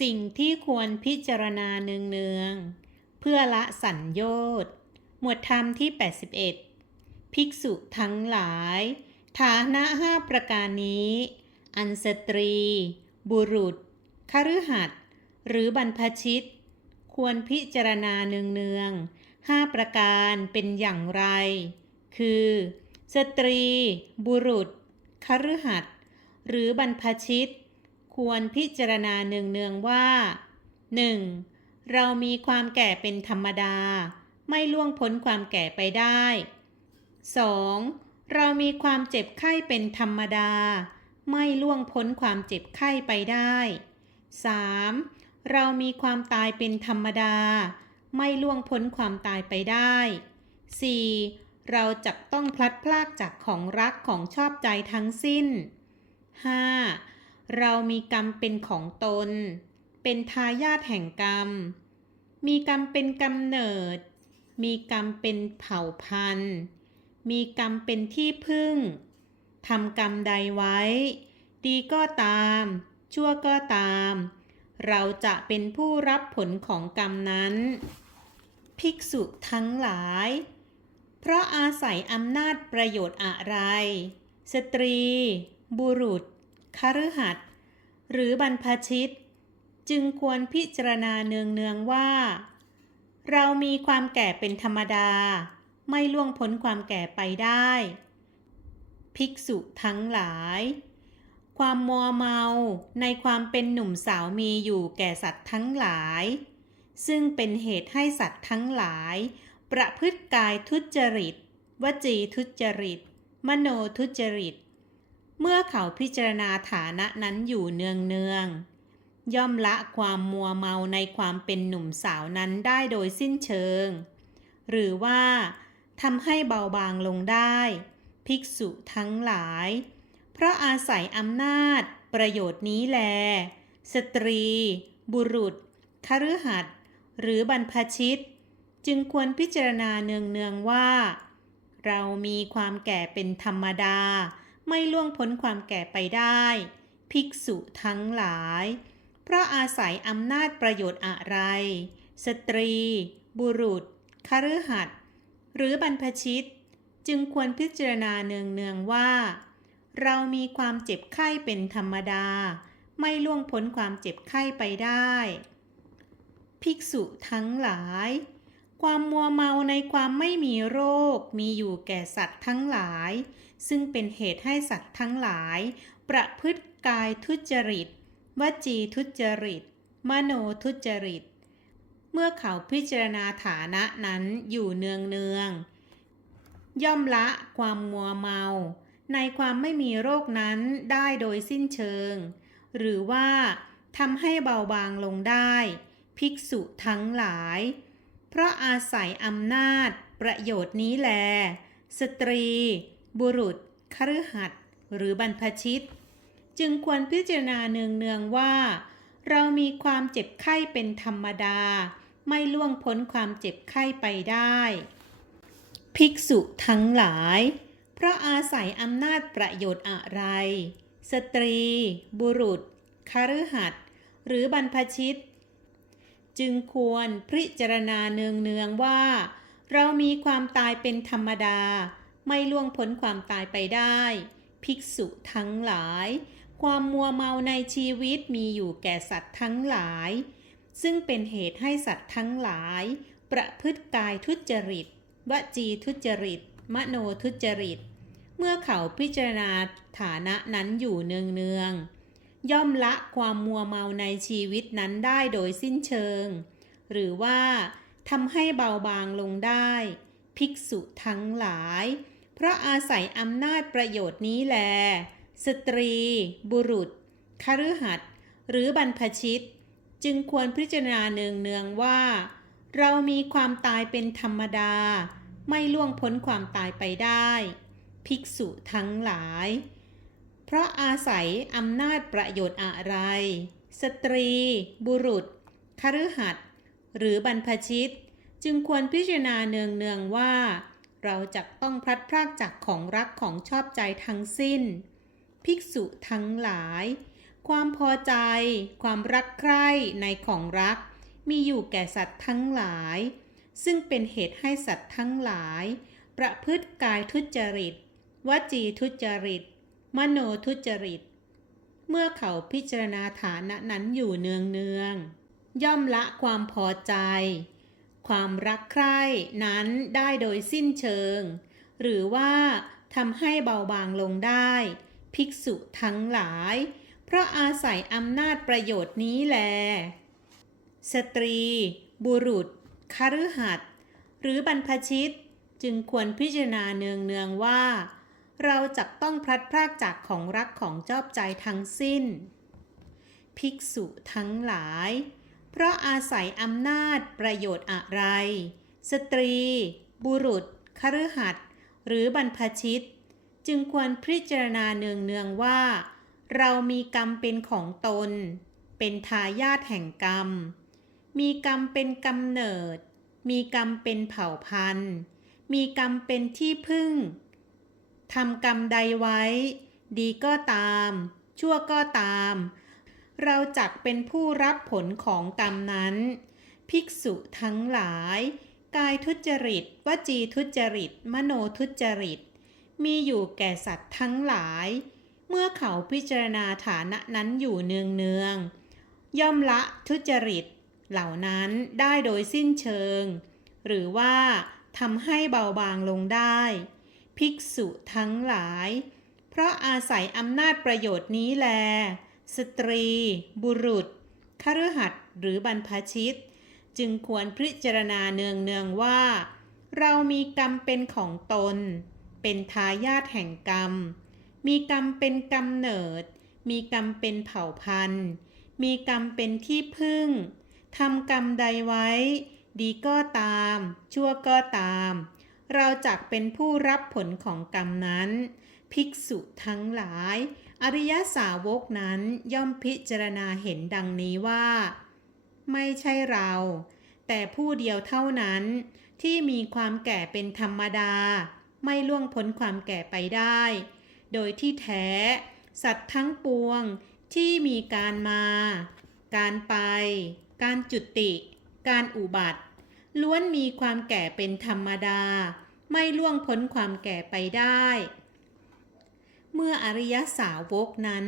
สิ่งที่ควรพิจารณาเนืองๆเพื่อละสัญโยชน์หมวดธรรมที่ 81 ภิกษุทั้งหลาย ฐานะห้าประการนี้ อันสตรี บุรุษคฤหัสถ์หรือบรรพชิต ควรพิจารณาเนืองๆห้าประการเป็นอย่างไร คือ สตรี บุรุษคฤหัสถ์หรือบรรพชิต ควรพิจารณาเนืองๆว่า 1. เรามีความแก่เป็นธรรมดา ไม่ล่วงพ้นความแก่ไปได้ 2. เรามีความเจ็บไข้เป็นธรรมดา ไม่ล่วงพ้นความเจ็บไข้ไปได้ 3. เรามีความตายเป็นธรรมดา ไม่ล่วงพ้นความตายไปได้ 4. เราจะต้องพลัดพรากจากของรักของชอบใจทั้งสิ้น 5. เรามีกรรมเป็นของตน เป็นทายาทแห่งกรรม มีกรรมเป็นกำเนิด มีกรรมเป็นเผ่าพันธุ์ มีกรรมเป็นที่พึ่งทำกรรมใดไว้ ดีก็ตาม ชั่วก็ตาม เราจะเป็นผู้รับผลของกรรมนั้น ภิกษุทั้งหลาย เพราะอาศัยอำนาจประโยชน์อะไร สตรี บุรุษ คฤหัสถ์หรือบรรพชิต จึงควรพิจารณาเนืองๆว่า เรามีความแก่เป็นธรรมดา ไม่ล่วงพ้นความแก่ไปได้ ภิกษุทั้งหลาย ความมัวเมาในความเป็นหนุ่มสาวมีอยู่แก่สัตว์ทั้งหลาย ซึ่งเป็นเหตุให้สัตว์ทั้งหลาย ประพฤติกายทุจริต วจีทุจริต มโนทุจริต เมื่อเขาพิจารณาฐานะนั้นอยู่เนืองเนืองๆย่อมละความมัวเมาในความเป็นหนุ่มสาวนั้นได้โดยสิ้นเชิง หรือว่าทำให้เบาบางลงได้ ภิกษุทั้งหลาย เพราะอาศัยอำนาจ ประโยชน์นี้แล สตรี บุรุษคฤหัสถ์หรือบรรพชิต จึงควรพิจารณาเนืองๆว่า เรามีความแก่เป็นธรรมดา ไม่ล่วงพ้นความแก่ไปได้ ภิกษุทั้งหลาย เพราะอาศัยอำนาจประโยชน์อะไร สตรี บุรุษคฤหัสถ์หรือบรรพชิต จึงควรพิจารณาเนืองๆว่า เรามีความเจ็บไข้เป็นธรรมดา ไม่ล่วงพ้นความเจ็บไข้ไปได้ ภิกษุทั้งหลาย ความมัวเมาในความไม่มีโรคมีอยู่แก่สัตว์ทั้งหลาย ซึ่งเป็นเหตุให้สัตว์ทั้งหลาย ประพฤติกายทุจริต วจีทุจริต มโนทุจริต เมื่อเขาพิจารณาฐานะนั้นอยู่เนืองเนืองย่อมละความมัวเมา ในความไม่มีโรคนั้นได้โดยสิ้นเชิง หรือว่าทำให้เบาบางลงได้ ภิกษุทั้งหลาย เพราะอาศัยอำนาจประโยชน์นี้แล สตรี บุรุษคฤหัสถ์หรือบรรพชิต จึงควรพิจารณาเนืองๆว่า เรามีความเจ็บไข้เป็นธรรมดา ไม่ล่วงพ้นความเจ็บไข้ไปได้ ภิกษุทั้งหลาย เพราะอาศัยอำนาจประโยชน์อะไร สตรี บุรุษคฤหัสถ์หรือบรรพชิต จึงควรพิจารณาเนืองๆว่า เรามีความตายเป็นธรรมดา ไม่ล่วงพ้นความตายไปได้ ภิกษุทั้งหลาย ความมัวเมาในชีวิตมีอยู่แก่สัตว์ทั้งหลาย ซึ่งเป็นเหตุให้สัตว์ทั้งหลาย ประพฤติกายทุจริต วจีทุจริต มโนทุจริต เมื่อเขาพิจารณาฐานะนั้นอยู่เนืองๆ ย่อมละความมัวเมาในชีวิตนั้นได้โดยสิ้นเชิง หรือว่าทำให้เบาบางลงได้ ภิกษุทั้งหลาย เพราะอาศัยอำนาจประโยชน์นี้แล สตรี บุรุษคฤหัสถ์หรือบรรพชิต จึงควรพิจารณาเนืองๆว่า เรามีความตายเป็นธรรมดา ไม่ล่วงพ้นความตายไปได้ ภิกษุทั้งหลาย เพราะอาศัยอำนาจประโยชน์อะไร สตรี บุรุษคฤหัสถ์หรือบรรพชิต จึงควรพิจารณาเนืองๆว่า เราจะต้องพลัดพรากจากของรักของชอบใจทั้งสิ้น ภิกษุทั้งหลาย ความพอใจ ความรักใคร่ในของรัก มีอยู่แก่สัตว์ทั้งหลาย ซึ่งเป็นเหตุให้สัตว์ทั้งหลาย ประพฤติกายทุจริต วจีทุจริต มโนทุจริต เมื่อเขาพิจารณาฐานะนั้นอยู่เนืองเนืองๆย่อมละความพอใจ ความรักใคร่นั้นได้โดยสิ้นเชิง หรือว่าทำให้เบาบางลงได้ ภิกษุทั้งหลาย เพราะอาศัยอำนาจประโยชน์นี้แล สตรี บุรุษคฤหัสหรือบรรพชิต จึงควรพิจารณาเนืองๆว่า เราจะต้องพลัดพรากจากของรักของชอบใจทั้งสิ้น ภิกษุทั้งหลาย เพราะอาศัยอำนาจประโยชน์อะไร สตรี บุรุษคฤหัสถ์หรือบรรพชิต จึงควรพิจารณาเนืองๆว่า เรามีกรรมเป็นของตน เป็นทายาทแห่งกรรม มีกรรมเป็นกำเนิด มีกรรมเป็นเผ่าพันธุ์ มีกรรมเป็นที่พึ่งทำกรรมใดไว้ ดีก็ตาม ชั่วก็ตาม เราจักเป็นผู้รับผลของกรรมนั้น ภิกษุทั้งหลาย กายทุจริต วจีทุจริต มโนทุจริต มีอยู่แก่สัตว์ทั้งหลาย เมื่อเขาพิจารณาฐานะนั้นอยู่เนืองเนืองๆย่อมละทุจริต เหล่านั้นได้โดยสิ้นเชิง หรือว่าทำให้เบาบางลงได้ ภิกษุทั้งหลาย เพราะอาศัยอำนาจประโยชน์นี้แล สตรี บุรุษคฤหัสถ์หรือบรรพชิต จึงควรพิจารณาเนืองๆว่า เรามีกรรมเป็นของตน เป็นทายาทแห่งกรรม มีกรรมเป็นกำเนิด มีกรรมเป็นเผ่าพันธุ์ มีกรรมเป็นที่พึ่งทำกรรมใดไว้ ดีก็ตาม ชั่วก็ตาม เราจักเป็นผู้รับผลของกรรมนั้น ภิกษุทั้งหลาย อริยสาวกนั้นย่อมพิจารณาเห็นดังนี้ว่า ไม่ใช่เรา แต่ผู้เดียวเท่านั้นที่มีความแก่เป็นธรรมดา ไม่ล่วงพ้นความแก่ไปได้ โดยที่แท้ สัตว์ทั้งปวงที่มีการมา การไป การจุติ การอุบัติ ล้วนมีความแก่เป็นธรรมดา ไม่ล่วงพ้นความแก่ไปได้ เมื่ออริยสาวกนั้น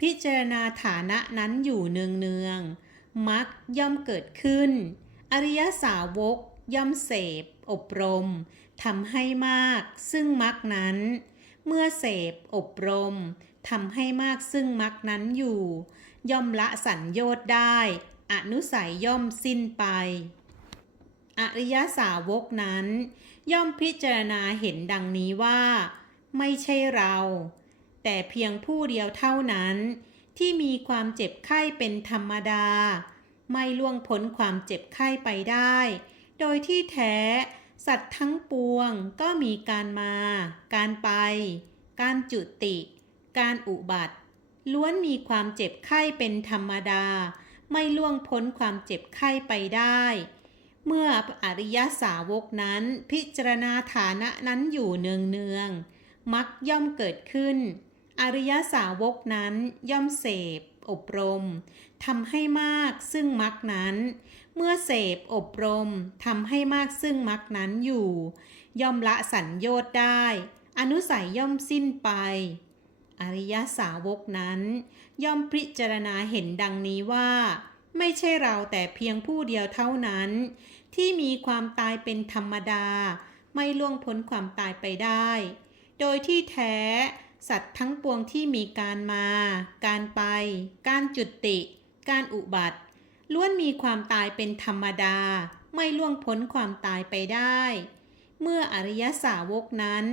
พิจารณาฐานะนั้นอยู่เนืองๆมักย่อมเกิดขึ้น อริยสาวกย่อมเสพ อบรมทำให้มากซึ่งมักนั้น เมื่อเสพ อบรมทำให้มากซึ่งมักนั้นอยู่ ย่อมละสัญโยชน์ได้ อนุสัยย่อมสิ้นไป อริยสาวกนั้น ย่อมพิจารณาเห็นดังนี้ว่า ไม่ใช่เรา แต่เพียงผู้เดียวเท่านั้น ที่มีความเจ็บไข้เป็นธรรมดา ไม่ล่วงพ้นความเจ็บไข้ไปได้ โดยที่แท้ สัตว์ทั้งปวงก็มีการมา การไป การจุติ การอุบัติ ล้วนมีความเจ็บไข้เป็นธรรมดา ไม่ล่วงพ้นความเจ็บไข้ไปได้ เมื่ออริยสาวกนั้นพิจารณาฐานะนั้นอยู่เนืองๆมักย่อมเกิดขึ้น อริยสาวกนั้นย่อมเสพ อบรมทำให้มากซึ่งมักนั้น เมื่อเสพอบรมทำให้มากซึ่งมักนั้นอยู่ ย่อมละสัญโยชน์ได้ อนุสัยย่อมสิ้นไป อริยสาวกนั้น ย่อมพิจารณาเห็นดังนี้ว่า ไม่ใช่เราแต่เพียงผู้เดียวเท่านั้น ที่มีความตายเป็นธรรมดา ไม่ล่วงพ้นความตายไปได้ โดยที่แท้ สัตว์ทั้งปวงที่มีการมา การไป การจุติ การอุบัติ ล้วนมีความตายเป็นธรรมดา ไม่ล่วงพ้นความตายไปได้ เมื่ออริยสาวกนั้น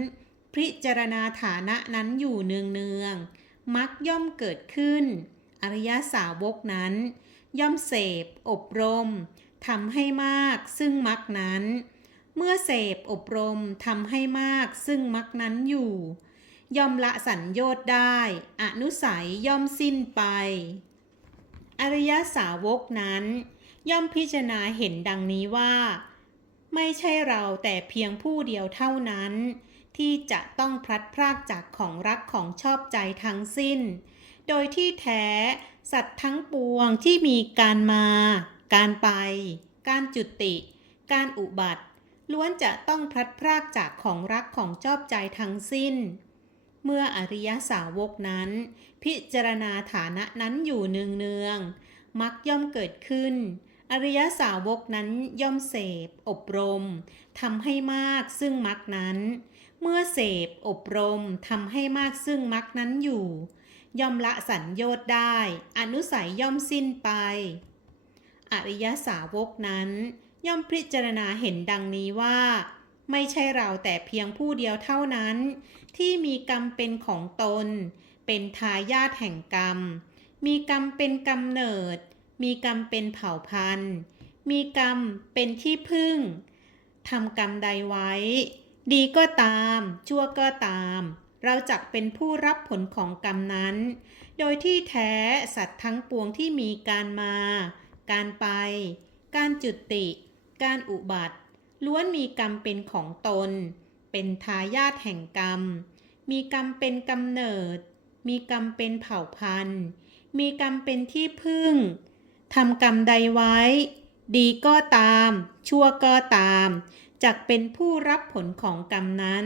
พิจารณาฐานะนั้นอยู่เนืองๆมักย่อมเกิดขึ้น อริยสาวกนั้น ย่อมเสพ อบรมทำให้มากซึ่งมักนั้น เมื่อเสพอบรมทำให้มากซึ่งมักนั้นอยู่ ย่อมละสัญโยชน์ได้ อนุสัยย่อมสิ้นไป อริยสาวกนั้น ย่อมพิจารณาเห็นดังนี้ว่า ไม่ใช่เราแต่เพียงผู้เดียวเท่านั้น ที่จะต้องพลัดพรากจากของรักของชอบใจทั้งสิ้น โดยที่แท้สัตว์ทั้งปวงที่มีการมา การไป การจุติ การอุบัติล้วนจะต้องพลัดพรากจากของรักของชอบใจทั้งสิ้น เมื่ออริยสาวกนั้น พิจารณาฐานะนั้นอยู่เนืองๆมักย่อมเกิดขึ้น อริยสาวกนั้นย่อมเสพ อบรมทำให้มากซึ่งมักนั้น เมื่อเสพอบรมทำให้มากซึ่งมักนั้นอยู่ ย่อมละสัญโยชน์ได้ อนุสัยย่อมสิ้นไป อริยสาวกนั้น ย่อมพิจารณาเห็นดังนี้ว่า ไม่ใช่เราแต่เพียงผู้เดียวเท่านั้น ที่มีกรรมเป็นของตน เป็นทายาทแห่งกรรม มีกรรมเป็นกำเนิด มีกรรมเป็นเผ่าพันธุ์ มีกรรมเป็นที่พึ่งทำกรรมใดไว้ ดีก็ตาม ชั่วก็ตาม เราจักเป็นผู้รับผลของกรรมนั้น โดยที่แท้สัตว์ทั้งปวงที่มีการมา การไป การจุติ การอุบัติ ล้วนมีกรรมเป็นของตน เป็นทายาทแห่งกรรม มีกรรมเป็นกำเนิด มีกรรมเป็นเผ่าพันธุ์ มีกรรมเป็นที่พึ่งทำกรรมใดไว้ ดีก็ตาม ชั่วก็ตามจักเป็นผู้รับผลของกรรมนั้น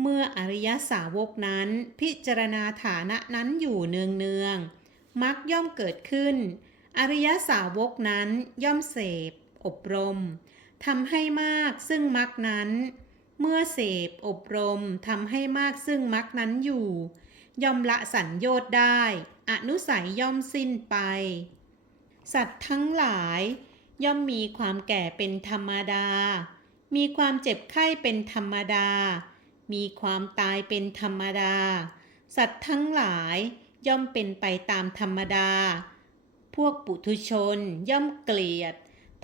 เมื่ออริยสาวกนั้นพิจารณาฐานะนั้นอยู่เนืองเนืองๆมักย่อมเกิดขึ้น อริยสาวกนั้นย่อมเสพ อบรม ทำให้มากซึ่งมักนั้น เมื่อเสพอบรมทำให้มากซึ่งมักนั้นอยู่ ย่อมละสัญโยชน์ได้ อนุสัยย่อมสิ้นไป สัตว์ทั้งหลาย ย่อมมีความแก่เป็นธรรมดา มีความเจ็บไข้เป็นธรรมดา มีความตายเป็นธรรมดา สัตว์ทั้งหลายย่อมเป็นไปตามธรรมดา พวกปุถุชนย่อมเกลียด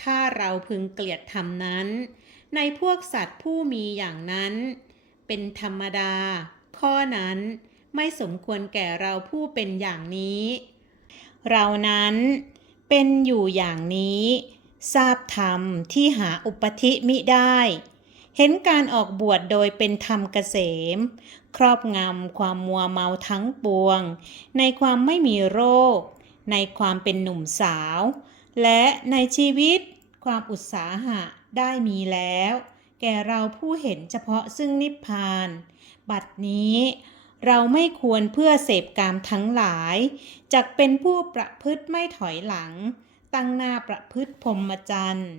ถ้าเราพึงเกลียดธรรมนั้น ในพวกสัตว์ผู้มีอย่างนั้น เป็นธรรมดา ข้อนั้นไม่สมควรแก่เราผู้เป็นอย่างนี้ เรานั้นเป็นอยู่อย่างนี้ ทราบธรรมที่หาอุปธิมิได้ เห็นการออกบวชโดยเป็นธรรมเกษม ครอบงำความมัวเมาทั้งปวง ในความไม่มีโรค ในความเป็นหนุ่มสาว และในชีวิตความอุตสาหะได้มีแล้ว แก่เราผู้เห็นเฉพาะซึ่งนิพพาน บัดนี้เราไม่ควรเพื่อเสพกามทั้งหลายจักเป็นผู้ประพฤติไม่ถอยหลัง ตั้งหน้าประพฤติพรหมจรรย์